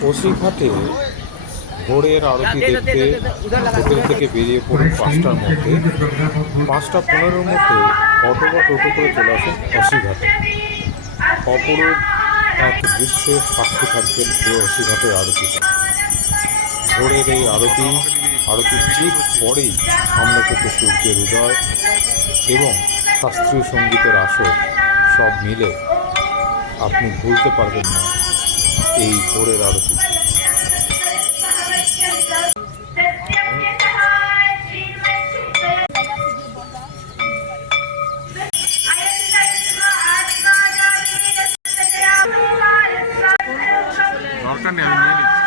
বসিরহাটে ভোরের আরতি দেখতে হোটেল থেকে বেরিয়ে পড়ুন 5টার মধ্যে। 5টা 15-র মধ্যে অটো বা টোটো করে চলে আসুন অসিঘাটে। অপরূপ এক দৃশ্যের সাক্ষী থাকবেন এই অসিঘাটের আরতিতে। ভোরের এই আরতির ঠিক পরেই সামনে থেকে সূর্যের উদয় এবং শাস্ত্রীয় সঙ্গীতের আসর সব মিলে আপনি ভুলতে পারবেন না এই ভোরের আরতি। দরকার নেই, আমি নিয়ে নিচ্ছি।